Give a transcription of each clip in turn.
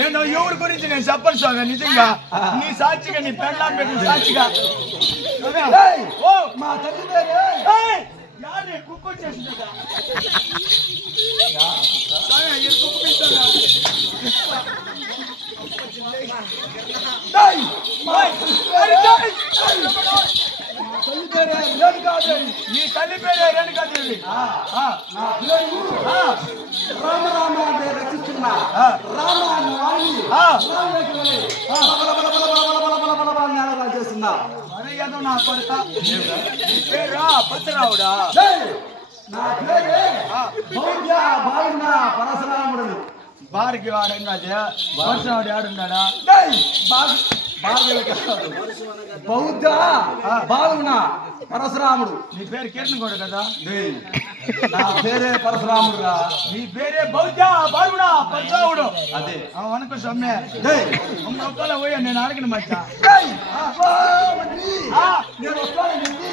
నేను ఎవరి గురించి నేను చెప్పను స్వామి నిజంగా నీ సాక్షిగా నీ పెళ్ళాం పెట్టిన సాక్షిగా ఓ మా తల్లి పేరు యారే కుక్కు చేసిందా నీ తల్లి పేరే రేణుకాదేవి రామ రామ అంటే రక్షిస్తున్నా రామ చేస్తున్నా ఏదో నా కొడత పేరా పచ్చరావుడా నా పేరే బాగున్నా పరశురాముడు బారికి వాడున్నది పరశురాముడు ఆడున్నాడా బౌద్ధ బాలున పరశురాముడు. నీ పేరు కిరణ్ కూడా కదా? నా పేరే పరశురాముడు రా. నీ పేరే బౌద్ధ బాలుడా పరశురాముడు. అదే అనుకో సొమ్మే ఒక్కలా పోయా నేను అడగను మధ్య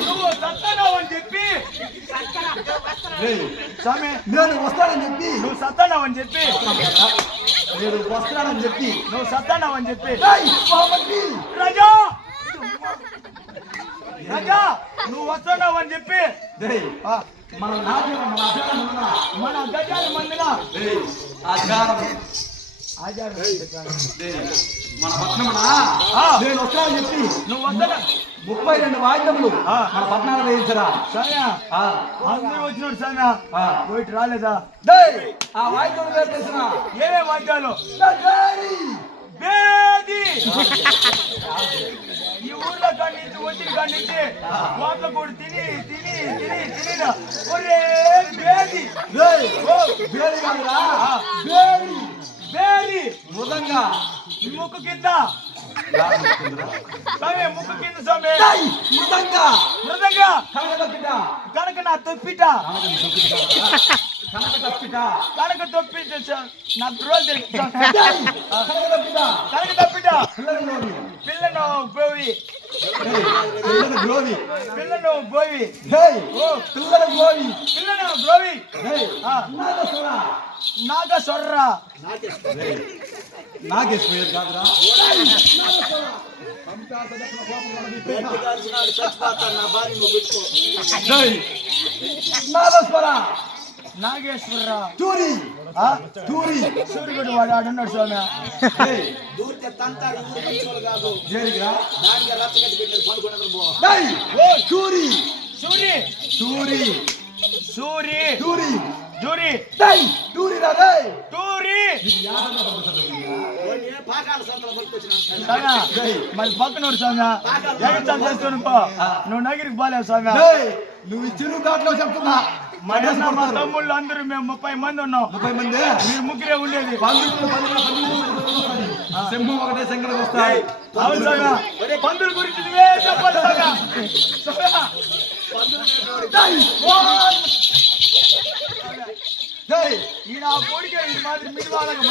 నువ్వు సత్తానావని చెప్పి స్వామి నేను వస్తానని చెప్పి నువ్వు సత్తానావని చెప్పి నేను వస్తానని చెప్పి నువ్వు సత్తానావని చెప్పి రాజా రాజా నువ్వు వస్తున్నావని చెప్పి మన మన గజాల మందిన మన పట్నమున నేను వస్తానని చెప్పి నువ్వు వస్తున్నా 32 వాయిద్యములు మన పట్నాలు వేయించరా సాయా అందరూ వచ్చినాడు సాయా పోయిట్ రాలేదా? ఆ వాయిద్యం వేసిన ఏమే వాయిద్యాలు? బేది ఈ ఊర్లో కాడి నుంచి ఒంటికి కాడి నుంచి వాట్ల కూడా తిని ఒరే బేది బేది మృదంగా ముక్కు కింద స్వామి ముక్కు కింద స్వామి మృదంగా కనుక నా తొప్పిట కనుక తొప్పిట నా రోజు కనుక తప్పిట పిల్లను పోయి పిల్లను పోయి పిల్లను పోయి నాగస్వర్రా నాగేశ్వర కాదురా నాగేశ్వరరా తూరి సూర్యుడు వాడు ఆడున్నాడు స్వామి మరి పక్కనోడు స్వామి ఎగచాలు చేస్తాను నువ్వు నగిరికి బాలేవు స్వామి నువ్వు చిరు దాంట్లో చెప్తున్నా మా తమ్ముళ్ళు అందరూ మేము 30 మంది ఉన్నాం. 30 మంది మీరు ముగ్గురే ఉండేది. సింహం ఒకటే సంఖ్యలో వస్తాయి. పందుల గురించి నువ్వే చెప్పాలి. ఈయన కోడికే ఈ మాదిరి మీరు వాళ్ళకి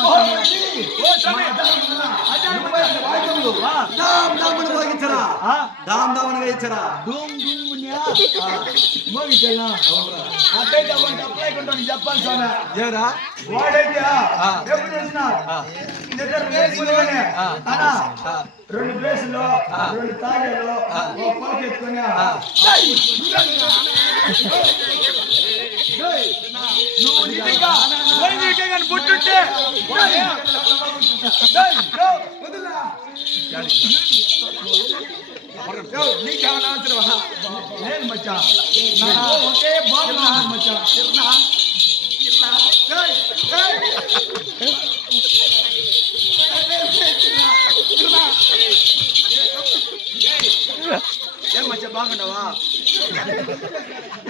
అట్లయితే అప్లై కొంటాను చెప్పాలి స్వామి. వాడైతే ఎప్పుడు చూసినా 2 ప్లేసుల్లో 2 తాగేలో ఎత్తుకొని నువ్వు నిజంగా కానీ పుట్టుంటే నీకేమన్నా అవసరమా లేదు మచ్చా. ఒకే బాగున్నా మచ్చా. ఏం మచ్చా బాగుండవా?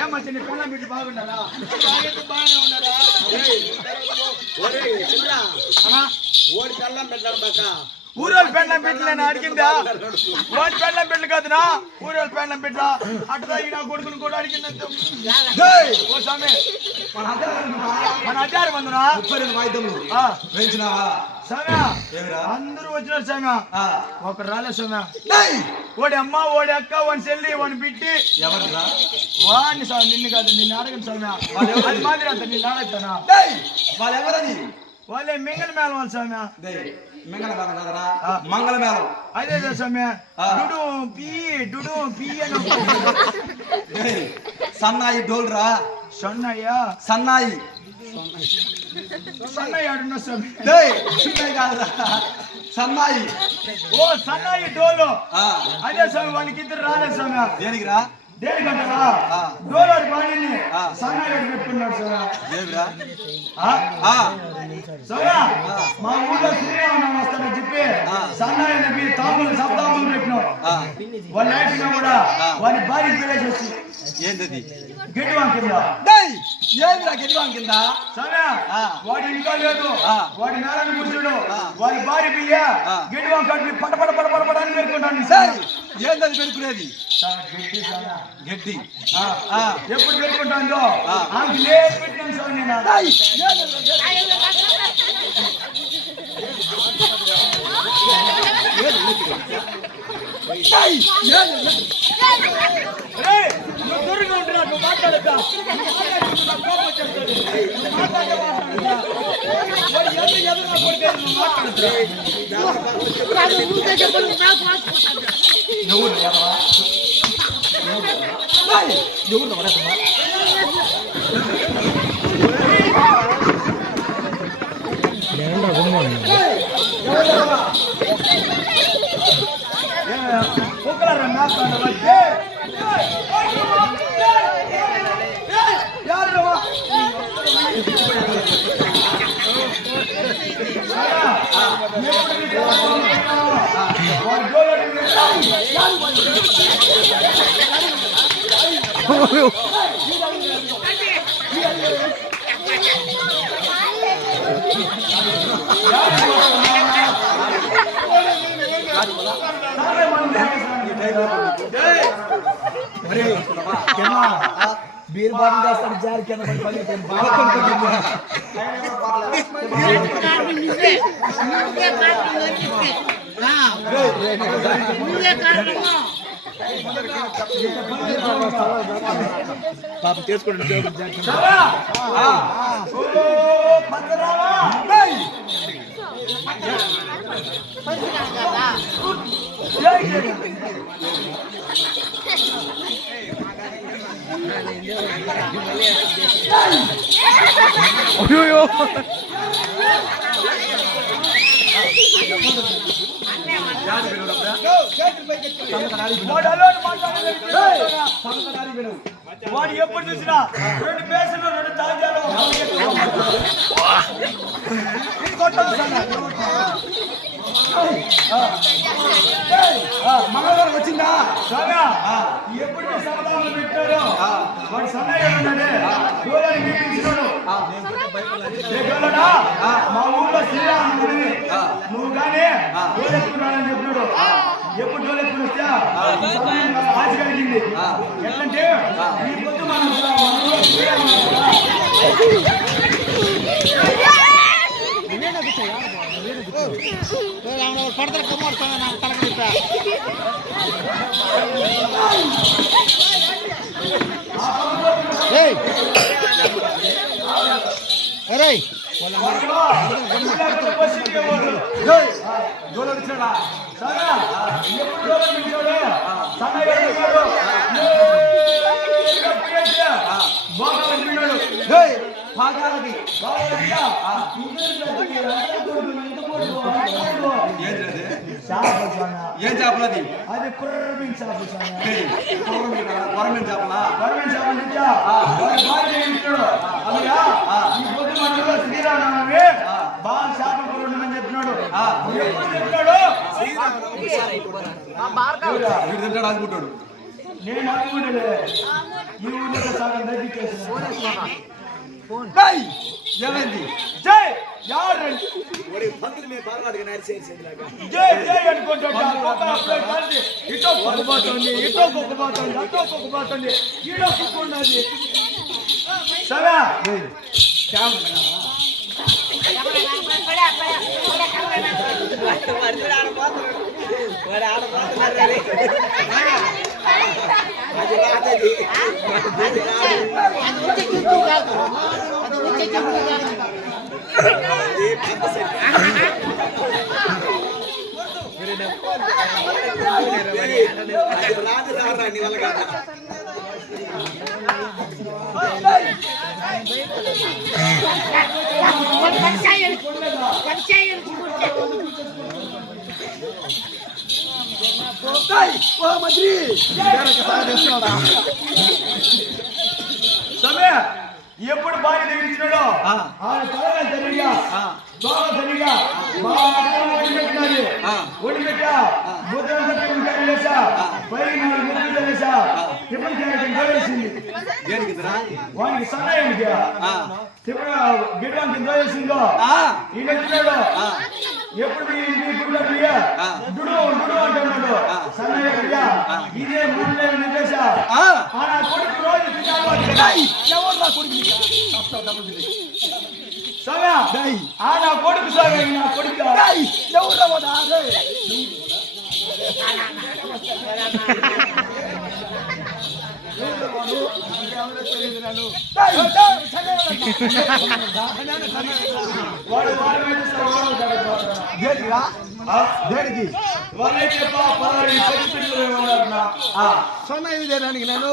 ఏం మచ్చా నీ పిల్లల మీరు బాగుండారా? బాగానే ఉన్నారా? ఓడి పెళ్ళం పెట్టాడు. ఊరోళ్ళు పెళ్ళం పెట్టలేని అడిగిందా? ఓడి పెళ్ళం పెట్టలు కాదునా, ఊరోళ్ళు పెళ్ళం పెట్ట అటుదా ఈ నా కొడుకుని కూడా అడిగిందంటే ఓ స్వామి మన 1000 మందినా 32 వాయిద్యములు వేయించినావా? సమయ ఏమిరా? అందరూ వచ్చినారు సమయ ఆ. ఒకరు రాలే సమయ డేయ్! ఓడి అమ్మ ఓడి అక్క వాడి చెల్లి వాడిని బిట్టి ఎవరురా? వాడిని సార్ నిన్ను కాదు నిన్ను అడగను సమయ వాళ్ళు ఎవరు? అది మాదిరి అంత నిన్ను అడగతానా డేయ్! వాళ్ళు ఎవరని? వాళ్ళే మింగల మేళ వాళ్ళు సమయ డేయ్, మంగళ మేళం కాదరా, ఆ. మంగళ మేళం. అదే సమయ ఆ. డుడు పీ అని డేయ్, సన్నాయి డోల్రా, సన్నయ్యా సన్నాయి. సన్నయ్య ఆడున్న సమయ డేయ్, చిన్నవి కాదురా, సన్నాయి. ఓ సన్నయ్య డోలు ఆ. అదే సమయ వాళ్ళకి ఇద్దరు రాలేదు సమయ దేనికిరా? దేనికంటారా ఆ. డోలాడు బాడీని ఆ. సన్నయ్య పెట్టుకున్నాడు సమయ ఏమిరా? ఆ? ఆ. సోయా మా ఊళ్ళో శ్రీరామనవమి వస్తానని చెప్పి ఆ. సన్నాయిని తాములు సప్తాములు పెట్టినావు ఆ. వాళ్ళ నైట్గా కూడా ఆ. వాడి భార్య పిల్లలు వచ్చి ఏంటది? గడ్డి కింద డేయ్, ఏమిరా గెలివాం కింద? సోయా ఆ. వాడి ఇంట్లో లేదు ఆ. వాడి మేళని కూర్చుడు ఆ. వాడి భార్య బియ్య ఆ. గడ్డి కట్టి పట అని పేర్కొంటాను డేయ్, ఏంటది పెరుకునేది? గడ్డి. ఆ. ఆ. ఎప్పుడు పెట్టుకుంటాందో ఆ. ఆమెకి లేదు పెట్టినాను సార్ నేను డేయ్, ఏంటది? డేయ్, ఏంటది? ఏయ్, నువ్వు దూరంగా ఉంటున్నా నువ్వు మాట్లాడద్దా నాకు కోపం వచ్చేస్తుంది. నువ్వు మాట్లాడద్దా? వాడు ఎదురుగా కొడితే నువ్వు మాట్లాడద్దా? ఎవరు ఎవరా? డేయ్, ఎవరు ఎవరా? కుక్కలారా మాట్లాడరా? యారు నువ్వు? ఎప్పుడు నీ వాడు గోలడి బీర్ బాటిల్ చేస్తాడు జారి కింద పడి పగిలిపోయింది. పాప చేసుకోండి వాడు ఎప్పుడు చూసినా 2 పేసులు 2 తాజాలు మంగళవారం వచ్చిందా? ఎప్పుడు సమాధానం పెట్టారు వాడు సన్నయ్యాడే గోళని మీటించినాడు. మా ఊళ్ళో శ్రీరామనవమి నువ్వు కానీ డోలెత్తుకున్నాడని చెప్పినాడు. ఎప్పుడు డోలెత్తుకుని వస్తే ఆశ కలిగింది. ఎట్లంటే ఈ పొద్దు మనం పడతారు కమ్మడుతాను నాకు తలకనిప్ప అరే పాదాలకి ఏం చేపలది? అది కుర్రమీన్ చేపలు గవర్నమెంట్ చేపలా? గవర్నమెంట్ చేపలు నిజా ఈ పొద్దు మనలో శ్రీరామనవమి బాగా చేపలు కూర ఉండమని చెప్పినాడు. ఎప్పుడు చెప్పినాడు? వీడు తింటాడు అనుకుంటాడు. నేను అనుకుంటే ఈ ఊళ్ళో సగం తగ్గించేసి ఏమైంది? జై యారు జై జై అనుకుంటాడు. ఇటో కుక్కుపోతుంది ఇటో కుక్కుపోతుంది అటో కుక్కుపోతుంది ఈడో కుక్కు ఉన్నది సరే ఎప్పుడు బాగా దగ్గరిచ్చినాడో ఆయన త్వరగా సరిగా బాగా సరిగా ఒడిపెట్టా ముద్ర వేసా పై 4 ముద్రలు వేసా టిఫిన్ వేసింది వానికి సన్నాయానికి గిడ్డానికి ఎంత వేసిందో ఈయన వచ్చినాడు ఎప్పుడు డుడు డుడు అంటున్నాడు సన్నయ్య ఇదే మూడు నివేశా నా కొడుకు రోజు ఎవరు నా కొడుకు సమయ నా కొడుకు సాగ నా కొడుకు ఎవరు దేనికి సొన్న ఇదేనానికి నేను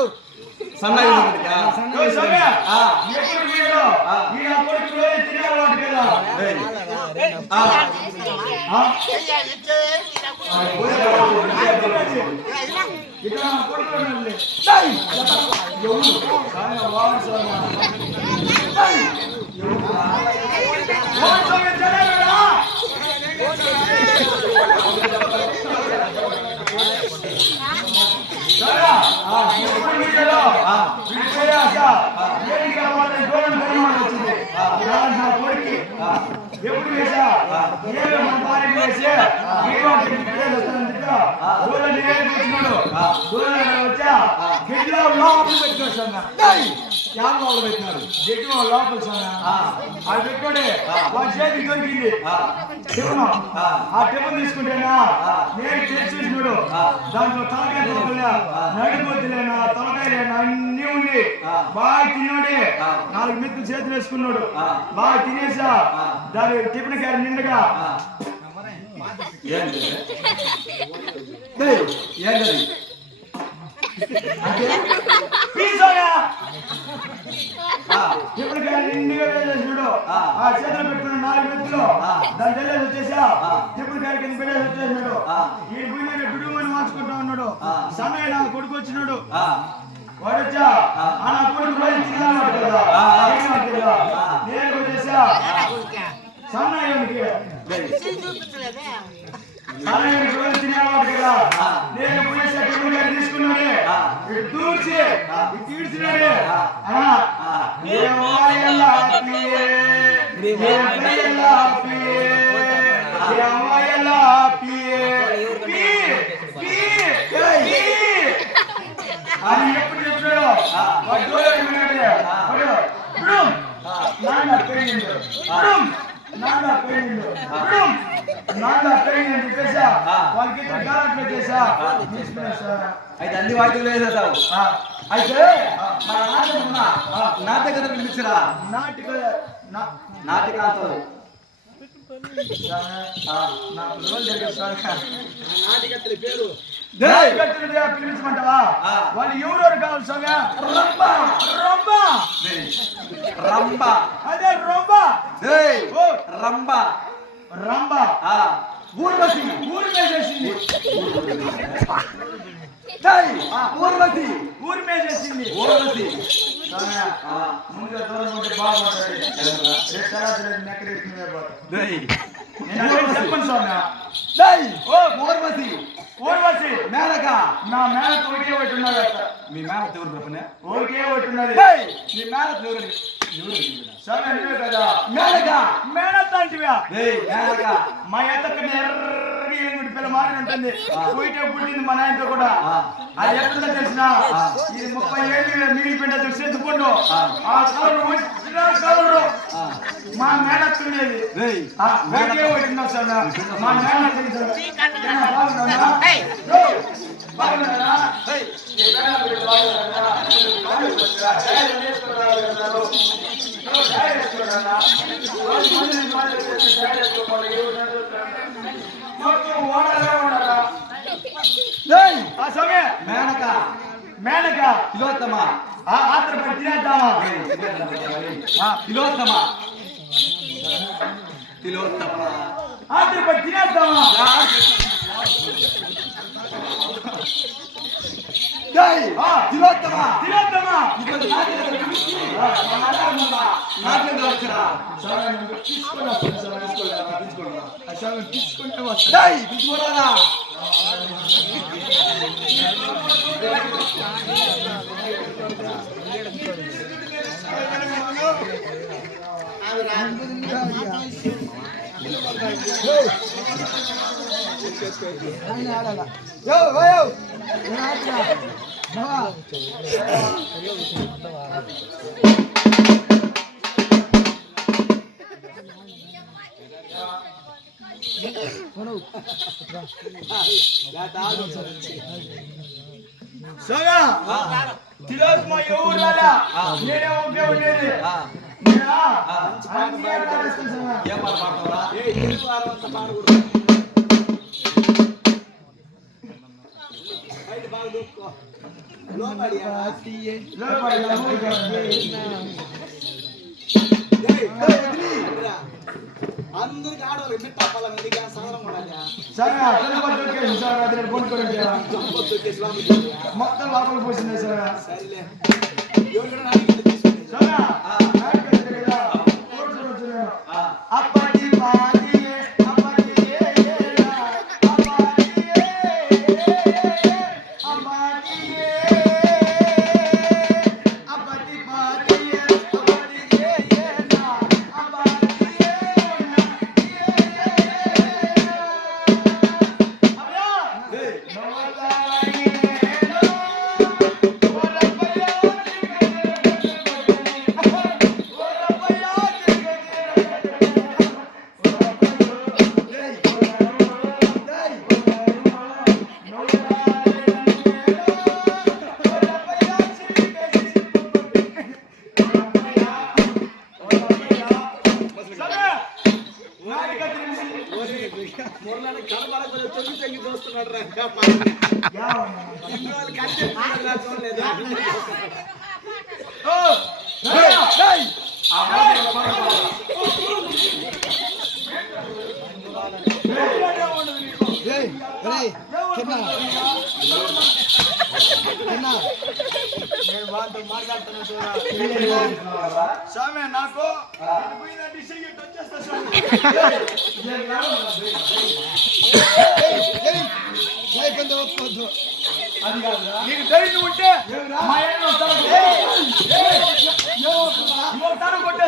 ఎప్పుడు వేసా వేసి వచ్చా గడ్డిలో లోపల పెట్టినాడు గడ్డిలో లోపల అది పెట్టుకోండి వాడి చేతికి దొరికింది టిఫన్ ఆ టిఫన్ తీసుకుంటేనా నేను చూసినాడు దాంట్లో తలకాయ తోకలే నడిపోతులేనా తలకాయలేనా అన్ని ఉంది బాగా తిన్నాడే 4 మెతులు చేతులు వేసుకున్నాడు బాగా తినేసా దాని టిఫిన్ క్యారీ నిండుగా టిఫిన్ క్యారీ నిండుగా వేసేసాడు ఆ చేతులు పెట్టుకున్న 4 మెతులు దాని తెల్లేసి వచ్చేసా టిఫిన్ క్యారీ కింద పెట్టేసి వచ్చేసినాడు ఈ భూమి మీద బిడుమని మార్చుకుంటా ఉన్నాడు సన్నయ్య నా కొడుకు వచ్చినాడు వాడొచ్చా నా కొడుకు రోజు తిన్నాడు కదా నేను వచ్చేసా సన్నయ్యకి రోజు తినేవాడు కదా నేను పోయేసా టిఫిన్ క్యారీ తీసుకున్నాడే ఇటు తూర్చి ఇటు తీర్చినాడే అని ఎప్పుడు చెప్పాడు నాన్న చెప్పేసా వాళ్ళకి గాలట్లు చేసా అయితే అన్ని వాయిద్యం వేసేసావు అయితే మన నాటక కథ పిలిపించరా నాటకాలతో పిలిపించమంటావా వాళ్ళు ఎవరెవరు కావాలి స్వామి రంబ అదే రంబ రంబ ఊర్వశి ఊరు మేసేసింది ఊరు మేసేసింది ముందుగా దూరం ఉంటే బాగుంటుంది చెప్పండి స్వామి ఊర్వశి మేనక నా మేనక ఒకే ఒకటి ఉన్నది మీ మేనత ఎవరు చెప్పనే ఒకే ఒకటి ఉన్నది మీ మేనత ఎవరు స్వామి కదా మేనక మేనత అంటివా ఏయ్ మేనక మా ఎత్తక్క ఎర్రగా ఏనుగుడి పిల్ల మారి ఉంటుంది పోయిటే పుట్టింది మా నాయనతో కూడా అది ఎట్లా తెలిసిన ఇది 30 ఏళ్ళు మిగిలిపోయిన సెత్తుకుంటూ ఆ కలరు వచ్చిన కలరు మా మేనత్త ఉండేది వేడిగా పట్టిందా సార్ మా మేనత్త బాగున్నారా మేనక మేనక తిలోత్తమ ఆత్రపడి తినేద్దామా తిలోత్తమ తిలోత్తమ ఆత్రపడి తినేద్దామా తిలోత్తమ తినేద్దామా నాట్యం వచ్చరా తీసుకోరా తిలోత్తమ ఎవరు రాలా నేనే ఒకే ఉండేది ఏం పాడతావరా అందరికి ఆడవాలి ఎన్ని తప్పాల మీద సాధనం మొత్తం లోపల పోసింది సార్ అప్పటి స్వామి నాకు వచ్చేస్తా నీకు ధైర్యం ఉంటే మా తన కొట్టే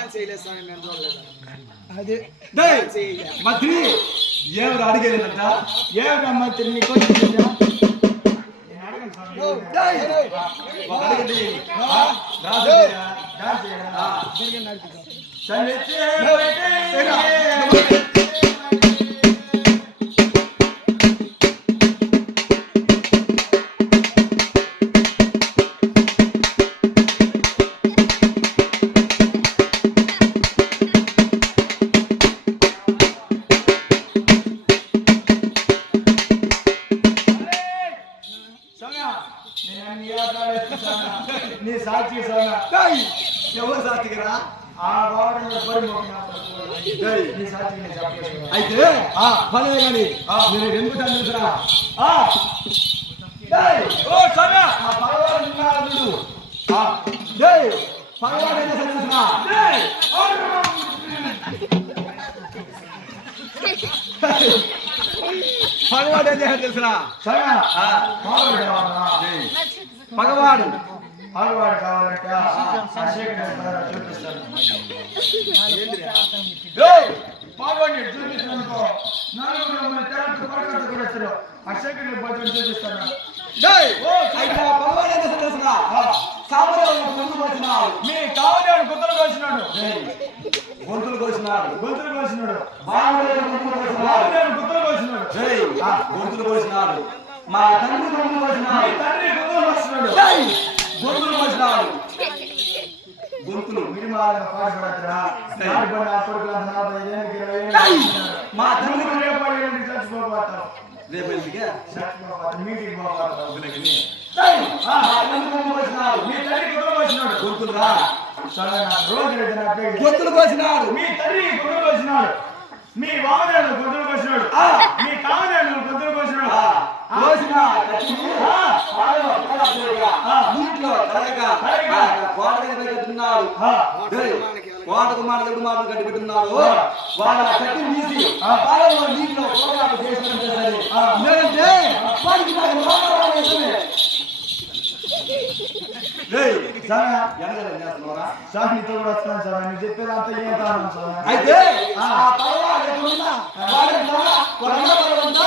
డాన్స్ చేయలేదు స్వామి నేను చూడలేదు అది డేయ్ మంత్రి ఏమరా అడిగేదంట ఏమిటా మంత్రి నీకు వచ్చిందా డేయ్ ఒక అడిగండి రాజు డాన్స్ చేయరా తిరిగి నడిపిద్దాం చలితే నీ సాక్షి సోనా డేయ్ ఎవరు సాక్షిగా ఆ బావని పరిమోహన డేయ్ నీ సాక్షి నేను చెప్పేసి అయితే పనే గాని నేను ఎందుకు తెలుసురా డేయ్ ఓ సోనా ఆ పగవాడు ఉన్నాడు డేయ్ పగవాడు ఏం తెలుసురా డేయ్ పగవాడు ఏం చేయాలి తెలుసురా సోనా బావని కావాలా పగవాడు ఆడవాడు కావాలంటే చూపిస్తాను పాల్గొని చూపిస్తాను అశేఖర్ భోజనం చూపిస్తాను డేయ్ అయితే పగవాడు ఏం తెలుసురా సామాన్యుడు ముందు వచ్చినాడు మీ కావలేడు గుంతలు కోసినాడు గొంతులు కోసినాడు గొంతులు కోసినాడు బావలేడు గొంతులు కోసినాడు బావలేడు గుంతలు కోసినాడు డేయ్ గొంతులు కోసినాడు మా తండ్రి గొంతులు కోసినాడు మీ తండ్రి గుంతలు కోసినాడు డేయ్ గొంతులు కోసినాడు గొంతులు మిడిమాలను పాడుపడతారా పాడుపడిన అప్పటికి 45 ఏళ్ళకి 20 డేయ్ ఏళ్ళకి మా తండ్రి రేపు చచ్చిపోతారు రేపు ఎందుకే మీటింగ్ పోతారు డేయ్ మా తండ్రి గొంతులు కోసినాడు మీ తండ్రి గుంతలు కోసినాడు గొంతులు రా సరే రోజు రేపు గొంతులు కోసినాడు మీ తండ్రి గుంతలు కోసినాడు మీ వామదేవుడు గుంతలు కోసినాడు మీ కామదేవుడు గుంతలు కోసినాడు కోసిన కత్తిని నీటిలో కలగ కోట దగ్గర కట్టున్నాడు కోటకు మాట దగ్గర మాట కట్టి పెట్టున్నాడు వాళ్ళ కత్తిని తీసి పాలలో నీటిలో కోట చేసినట్టు ఎందుకంటే వాడికి నాకు రోగం వేస్తుంది. సాహితో కూడా వస్తున్నాను సార్ నేను చెప్పేది అంతా ఏం కారణం సార్ అయితే ఆ పర్వాలేదు ఎక్కడున్నా వాడికి కొరగా పడకుండా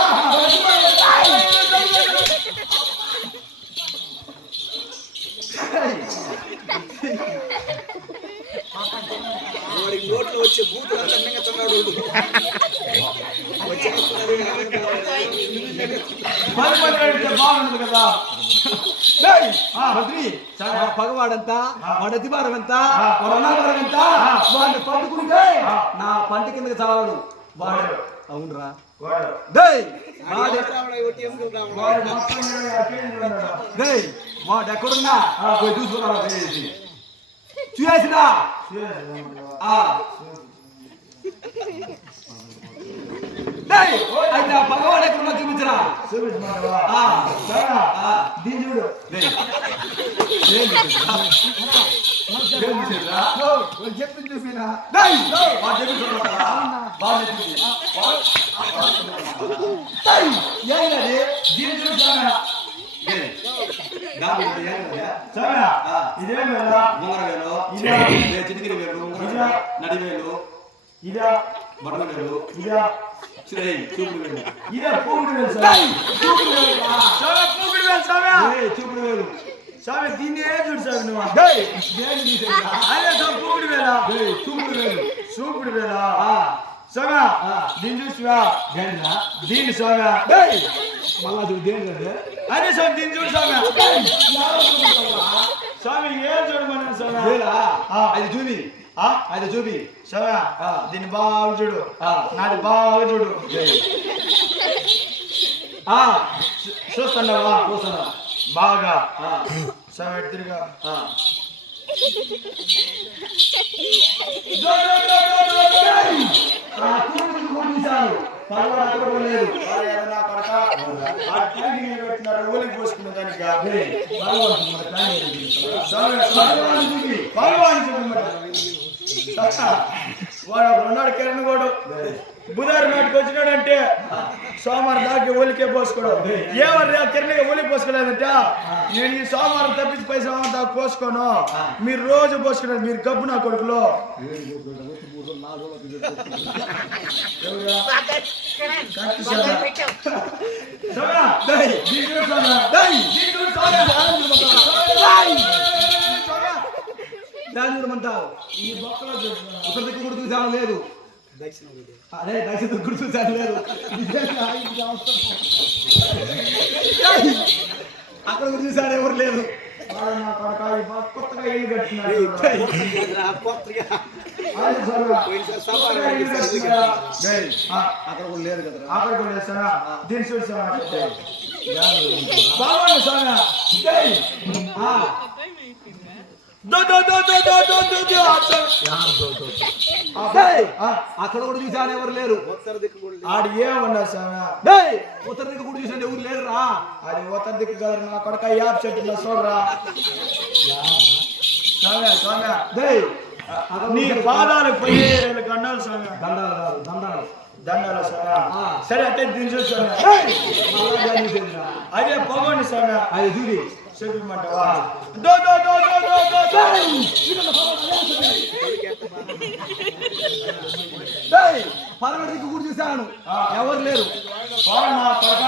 వాడికి నోట్లో వచ్చే బూతులు అంతా మింగతున్నాడు బాగుంటుంది కదా మంత్రి పగవాడంతా వాడి అధికారం ఎంత వాడు అనాభారం ఎంత వాడిని పట్టుకుంటే నా పంట కిందకి చదవడు వాడు అవునరా డేయ్ డేయ్ వాడు ఎక్కడున్నా పోయి చూసుకున్నా చూసినా అయితే ఆ పగవాడు ఎక్కడున్నా చూపించరా దీని చూడు చెప్పింది చూపినా దీని చూసానా ఇదే చిటికిరి వేలు నడివేలు ఇదా బట్టల వేలు ఇదా చూపుడు వేలు ఇదే పూకుడు వేలు చూపుడు వేలు స్వామి దీన్ని ఏ చూడు స్వామి నువ్వు దేని అదే స్వామి పూకుడు వేలా చూపుడు వేలు చూపుడు వేలా స్వామి దీన్ని చూసివా దీన్ని స్వామి మళ్ళా చూడు దేని అదే స్వామి దీన్ని చూడు స్వామి స్వామి ఏం చూడమన్నా స్వామి అది చూపి అది చూపి స్వామి దీన్ని బాగా చూడు నాది బాగా చూడు చూస్తున్నావా చూస్తున్నా బాగా స్వామి తిరిగా ఊరికి పోసుకున్న దానికి వాడు అక్కడ ఉన్నాడు కిరణ్ గోడు బుధవారం నాటికి వచ్చినాడంటే సోమవారం దాకా ఒలికే పోసుకోవడం ఏమన్నా కిరణ్ ఒలి పోసుకోలేదంట నేను ఈ సోమవారం తప్పించి పై సోమవారం దాకా పోసుకోను మీరు రోజు పోసుకున్నారు మీరు గబ్బు నా కొడుకులో అంటావు ఈ బొక్కలో ఒకరి దగ్గర కూడా చూసాను లేదు అదే దక్షిణ కూడా చూసాను లేదు అక్కడ కూడా చూసాడు ఎవరు లేదు కొత్తగా ఇల్లు కట్టినాడు అక్కడ కూడా లేదు కదా అక్కడ కూడా వేస్తానా దీని చూసానా బాగుంది సానా అక్కడ కూడా చూసాను ఎవరు లేరు ఆడు ఏమన్నా సానా ఉత్తర దిక్కు కూడా చూసాను ఎవరు లేరు రా అది ఉత్తర దిక్కు కదా నా కొడక యాప్ చెట్టు చూడరా నీ పాదాలకు పోయి గండాలు సానా దండాలు దండాలు దండాలు సానా సరే అంటే దీని చూసానా అదే పోగొండి సానా అది చూడి చెప్పమంటావా పదకొండు దిక్కు కూడా చూశాను ఎవరు లేరు నా కొడక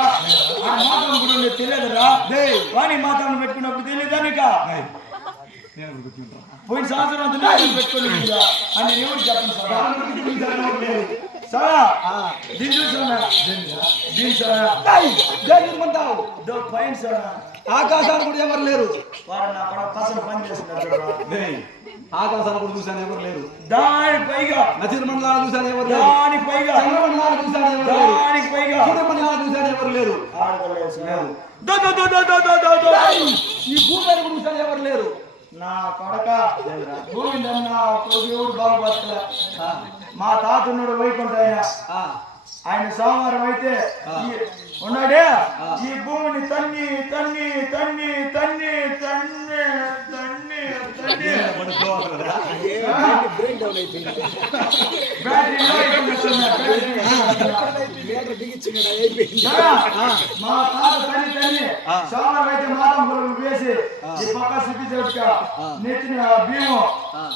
ఆ మాత్రం కూడా తెలియదురా వాణి మాత్రం పెట్టుకున్నప్పుడు తెలియదా నీకా పోయిన సంవత్సరం అంతా పెట్టుకోండి అని ఎవరు చెప్పండి సారా దీని చూసానా దీని సారా పైన సారా ఆకాశాన్ని కూడా ఎవరు లేరు వారు నా కూడా పసలు పని చేస్తున్నారు ఆకాశాన్ని కూడా చూశాను ఎవరు లేరు దాని పైగా నచీర్ మండలాలు చూశాను ఎవరు లేరు దాని పైగా చంద్రమండలాలు చూశాను ఎవరు లేరు దానికి పైగా సూర్యమండలాలు చూశాను ఎవరు లేరు ఆడగలేదు ఈ భూమి మీద కూడా చూశాను ఎవరు లేరు నా కొడక భూమి నా కొడుకు ఎవడు బాగుపడలే మా తాత ఉన్నాడు వైకుంఠ ఆయన సోమవారం అయితే ఉన్నాడే ఈ భూమిని తన్ని తన్ని తన్ని తన్ని తన్ని తన్ని తన్ని మా తాత తల్లి తల్లి సోమవారం అయితే మాతం పొలం వేసి ఈ పక్క సిద్ధి నెత్తిన భీము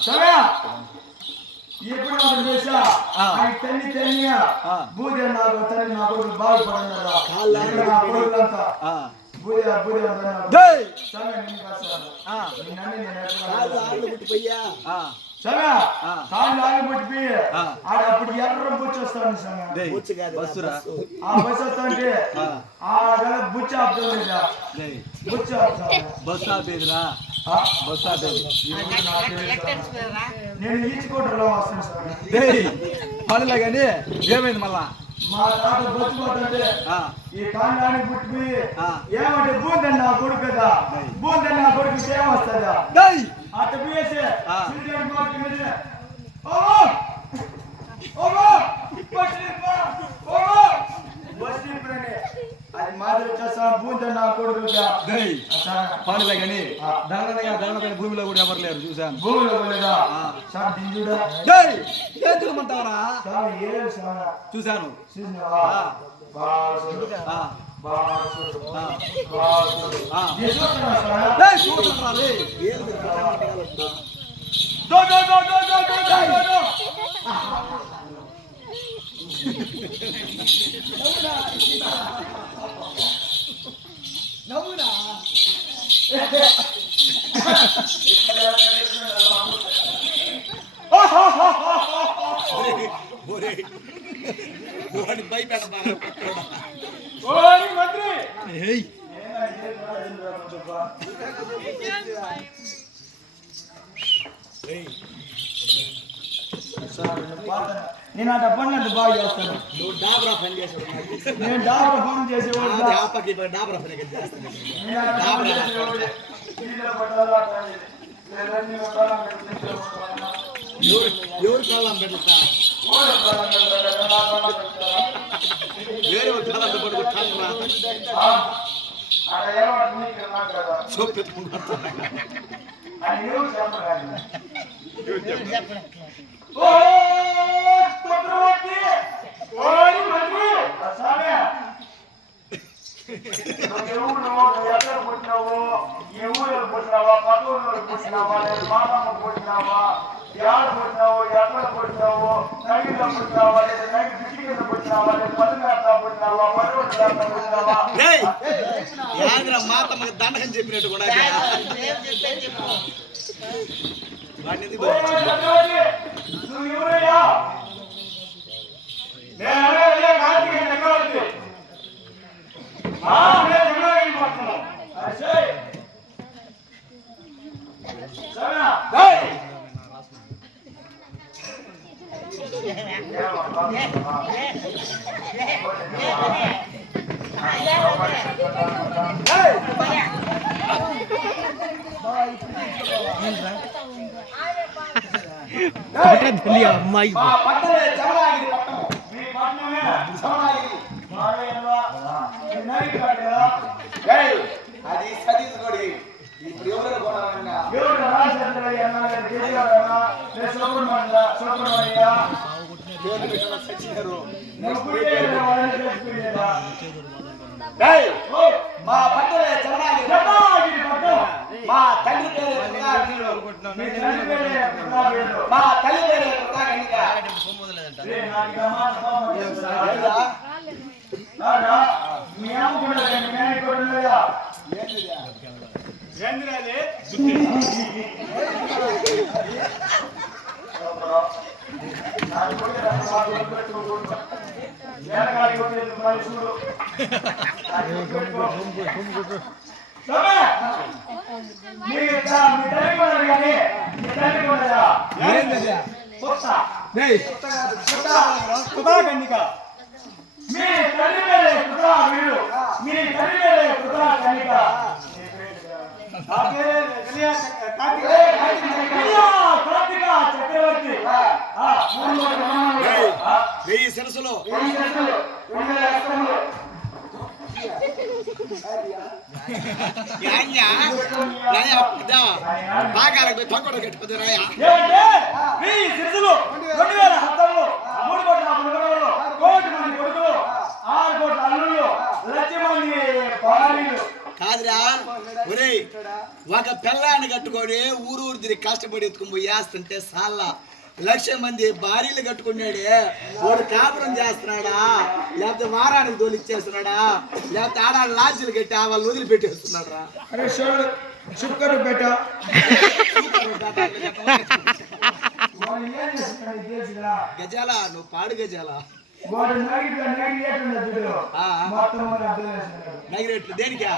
సరే ఎప్పుడు నాకు చేసా ఆయన తల్లి తల్లి బూది నాకు తల్లి నా కొడుకు బాగుపడన్నారా బూది బూది సరే కాళ్ళు ఆగిపోయి ఆడ అప్పుడు ఎర్ర బుచ్చి వస్తాను బస్సు వస్తాంటే ఆడ బుచ్చి ఆపుతా బుచ్చి బస్సు ఆపేదిరా బస్సు ఆపేది నేను ఈచుకోవటంలో వస్తాను సార్ పనిలే కానీ ఏమైంది మళ్ళా మా తాత బొచ్చిపోతుంటే ఈ కాండానికి పుట్టిపోయి ఏమంటే బూందని నా కొడుకు కదా బూందని నా కొడుకు ఏమొస్తుందా అట్ట పోయేసి అది మాదిరి వచ్చేసా బూందని నా కొడుకు పనిలే కానీ దండపైన భూమిలో కూడా ఎవరు లేరు చూసాను భూమిలో లేదా సార్ దింజుడా చూడమంటావరా చూశాను నేను ఆ డబ్బులు అంత బాగా చేస్తాను నేను డాబరా పని చేసేవాడు ఎవరు కాలం పెడతా వేరే కాలం పడుకుంటాను ఓ నువ్వు ఎక్కడ పుట్టినావు, ఈ ఊరు పుట్టినావా, పక్కూరు పుట్టినావా, లేదు మామమ్మ పుట్టినావా, యాడ పుట్టినావు, ఎక్కడ పుట్టినావు, నగిలో పుట్టినావా, లేదా నగి బిడ్డి కింద పుట్టినావా, లేదు పల్లె పుట్టినావా, పల్లె పుట్టినావా. మాతమ్మకి దండకం చెప్పినట్టు కూడా నువ్వు ఎవరయ్యా? నేను అడగలే కార్తీక చక్రవర్తి. నేను చక్రవర్తి పడుతున్నాను. అమ్మాయి అది సతీష్ గోడి ఇప్పుడు ఎవరు మా పట్టణే చమరాగిరి మా తండ్రి పేరు మా తల్లి పేరు వెయ్యి సరస్సులో బాగా తక్కువ కట్టుకుంది రాయా కాదురా ఒరే ఒక పిల్లాన్ని కట్టుకొని ఊరు తిరిగి కష్టపడి ఎత్తుకుని పోయి వేస్తుంటే సాల్లా 1,00,000 మంది భార్యలు కట్టుకున్నాడే వాడు కాపురం చేస్తున్నాడా లేకపోతే వారానికి తోలిచ్చేస్తున్నాడా లేకపోతే ఆడాడు లాడ్జీలు కట్టి వాళ్ళు వదిలిపెట్టేస్తున్నాడు రా. గజాల నువ్వు పాడు గజాల నగిరెట్లు దేనికా